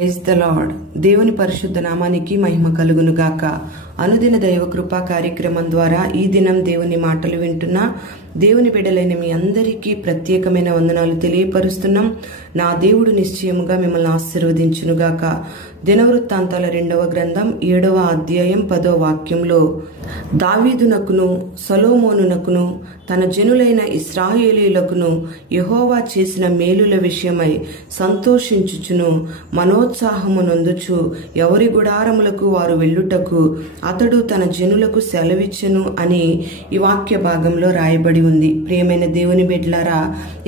Praise the lord. దేవుని పరిశుద్ధ నామానికి మహిమ కలుగును గాక. అనుదిన దైవ కృపా కార్యక్రమం ద్వారా ఈ దినం దేవుని మాటలు వింటున్న దేవుని బిడ్డలైన మీ అందరికీ ప్రత్యేకమైన వందనాలు తెలియపరుస్తున్నాం. నా దేవుడు నిశ్చయముగా మిమ్మల్ని ఆశీర్వదించునుగాక. దినవృత్తాంతాల 2వ గ్రంథం 7వ అధ్యాయం 10వ వాక్యంలో, దావీదునకును సొలొమోనునకును తన జనులైన ఇశ్రాయేలీయులకును యెహోవా చేసిన మేలుల విషయమై సంతోషించుచును మనోత్సాహము నొందుచు ఎవరి గుడారములకు వారు వెళ్ళుటకు అతడు తన జనులకు సెలవిచ్చెను అని ఈ వాక్య భాగంలో రాయబడి ఉంది. ప్రియమైన దేవుని బిడ్డలారా,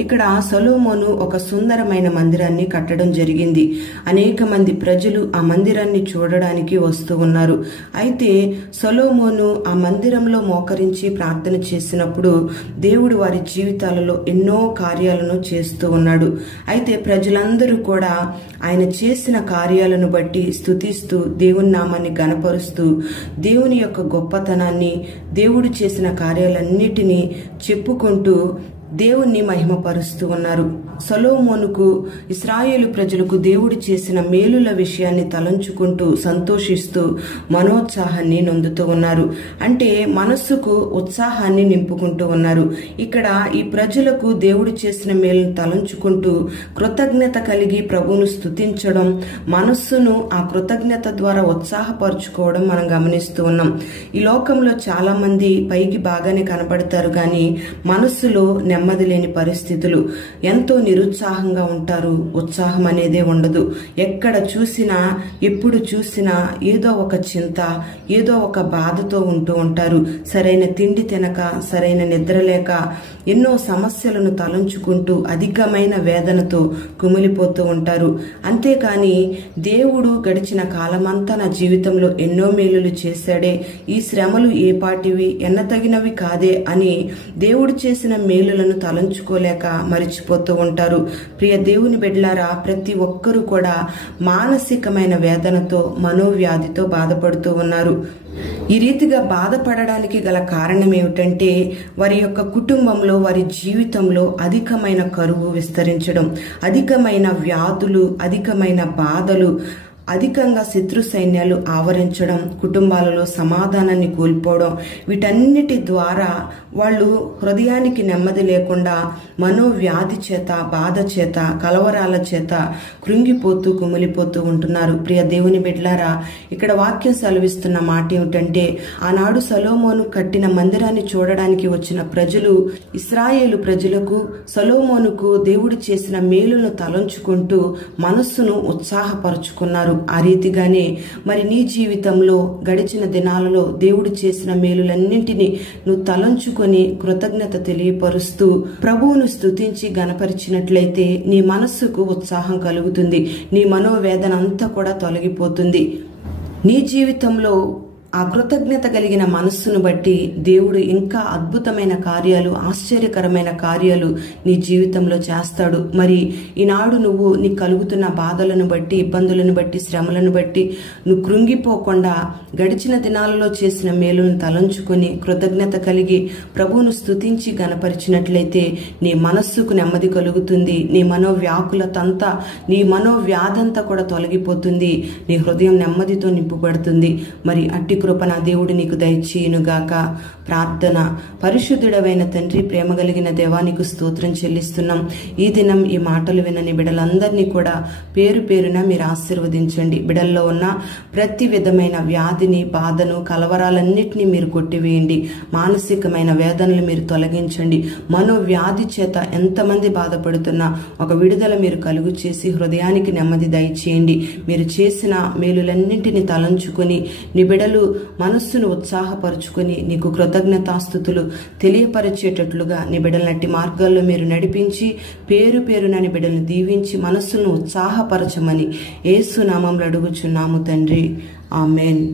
ఇక్కడ సొలొమోను ఒక సుందరమైన మందిరాన్ని కట్టడం జరిగింది. అనేక మంది ప్రజలు ఆ మందిరాన్ని చూడడానికి వస్తూ ఉన్నారు. అయితే సొలొమోను ఆ మందిరంలో మోకరించి ప్రార్థన చేసినప్పుడు దేవుడు వారి జీవితాలలో ఎన్నో కార్యాలను చేస్తూ ఉన్నాడు. అయితే ప్రజలందరూ కూడా ఆయన చేసిన కార్యాలను బట్టి స్తుతిస్తూ దేవుని నామాన్ని గణపరుస్తూ దేవుని యొక్క గొప్పతనాన్ని, దేవుడు చేసిన కార్యాలన్నిటినీ చెప్పుకుంటూ దేవుణ్ణి మహిమపరుస్తూ ఉన్నారు. సొలొమోనుకు ఇశ్రాయేలు ప్రజలకు దేవుడు చేసిన మేలుల విషయాన్ని తలంచుకుంటూ సంతోషిస్తూ మనోత్సాహాన్ని నొందుతూ ఉన్నారు. అంటే మనస్సుకు ఉత్సాహాన్ని నింపుకుంటూ ఉన్నారు. ఇక్కడ ఈ ప్రజలకు దేవుడు చేసిన మేలును తలంచుకుంటూ కృతజ్ఞత కలిగి ప్రభువును స్తుతించడం, మనస్సును ఆ కృతజ్ఞత ద్వారా ఉత్సాహపరుచుకోవడం మనం గమనిస్తూ ఉన్నాం. ఈ లోకంలో చాలా మంది పైకి బాగానే కనబడతారు, కానీ మనస్సులో నెమ్మది లేని పరిస్థితులు, ఎంతో నిరుత్సాహంగా ఉంటారు. ఉత్సాహం అనేదే ఉండదు. ఎక్కడ చూసినా ఎప్పుడు చూసినా ఏదో ఒక చింత, ఏదో ఒక బాధతో ఉంటూ ఉంటారు. సరైన తిండి తినక, సరైన నిద్ర లేక, ఎన్నో సమస్యలను తలంచుకుంటూ అధికమైన వేదనతో కుమిలిపోతూ ఉంటారు. అంతేకాని దేవుడు గడిచిన కాలమంతా నా జీవితంలో ఎన్నో మేలులు చేశాడే, ఈ శ్రమలు ఏ పాటివి, ఎన్నతగినవి కాదే అని దేవుడు చేసిన మేలులను తలంచుకోలేక మరిచిపోతూ ఉంటారు. ప్రియ దేవుని బిడ్డలారా, ప్రతి ఒక్కరూ కూడా మానసికమైన వేదనతో, మనోవ్యాధితో బాధపడుతూ ఉన్నారు. ఈ రీతిగా బాధపడడానికి గల కారణం ఏమిటంటే, వారి యొక్క కుటుంబంలో, వారి జీవితంలో అధికమైన కరువు విస్తరించడం, అధికమైన వ్యాధులు, అధికమైన బాధలు, అధికంగా శత్రు సైన్యాలు ఆవరించడం, కుటుంబాలలో సమాధానాన్ని కోల్పోవడం, వీటన్నిటి ద్వారా వాళ్ళు హృదయానికి నెమ్మది లేకుండా మనోవ్యాధి చేత, బాధ చేత, కలవరాల చేత కృంగిపోతూ కుమిలిపోతూ ఉంటున్నారు. ప్రియ దేవుని బిడ్డలారా, ఇక్కడ వాక్యం సెలవిస్తున్న మాట ఏమిటంటే, ఆనాడు సొలొమోను కట్టిన మందిరాన్ని చూడడానికి వచ్చిన ప్రజలు ఇశ్రాయేలు ప్రజలకు, సొలొమోనుకు దేవుడు చేసిన మేలును తలంచుకుంటూ మనస్సును ఉత్సాహపరుచుకున్నారు. ఆ రీతిగానే మరి నీ జీవితంలో గడిచిన దినాలలో దేవుడు చేసిన మేలులన్నింటినీ నువ్వు తలంచుకొని కృతజ్ఞత తెలియపరుస్తూ ప్రభువును స్తుతించి గణపరిచినట్లయితే నీ మనస్సుకు ఉత్సాహం కలుగుతుంది. నీ మనోవేదన అంతా కూడా తొలగిపోతుంది. నీ జీవితంలో ఆ కృతజ్ఞత కలిగిన మనస్సును బట్టి దేవుడు ఇంకా అద్భుతమైన కార్యాలు, ఆశ్చర్యకరమైన కార్యాలు నీ జీవితంలో చేస్తాడు. మరి ఈనాడు నువ్వు నీకు కలుగుతున్న బాధలను బట్టి, ఇబ్బందులను బట్టి, శ్రమలను బట్టి నువ్వు కృంగిపోకుండా గడిచిన దినాలలో చేసిన మేలును తలంచుకొని కృతజ్ఞత కలిగి ప్రభువును స్తుతించి గణపరిచినట్లయితే నీ మనస్సుకు నెమ్మది కలుగుతుంది. నీ మనోవ్యాకులతంతా, నీ మనోవ్యాధంతా కూడా తొలగిపోతుంది. నీ హృదయం నెమ్మదితో నింపబడుతుంది. మరి అట్టి కృప నా దేవుడు నీకు దయచేయునుగాక. ప్రార్థన. పరిశుద్ధుడవైన తండ్రి, ప్రేమ కలిగిన దేవానికి స్తోత్రం చెల్లిస్తున్నాం. ఈ దినం ఈ మాటలు వినని బిడ్డలందరినీ కూడా పేరు పేరున మీరు ఆశీర్వదించండి. బిడ్డల్లో ఉన్న ప్రతి విధమైన వ్యాధిని, బాధను, కలవరాలన్నిటినీ మీరు కొట్టివేయండి. మానసికమైన వేదనలు మీరు తొలగించండి. మనోవ్యాధి చేత ఎంతమంది బాధపడుతున్నా ఒక విడుదల మీరు కలుగు చేసి హృదయానికి నెమ్మది దయచేయండి. మీరు చేసిన మేలులన్నింటినీ తలంచుకొని నీ బిడ్డలు మనస్సును ఉత్సాహపరుచుకొని నీకు కృతజ్ఞతాస్తుతులు తెలియపరిచేటట్లుగా నీ బిడ్డలనట్టి మార్గాల్లో మీరు నడిపించి పేరు పేరున నీ బిడ్డలను దీవించి మనస్సును ఉత్సాహపరచమని యేసు నామములో అడుగుచున్నాము తండ్రి. ఆమెన్.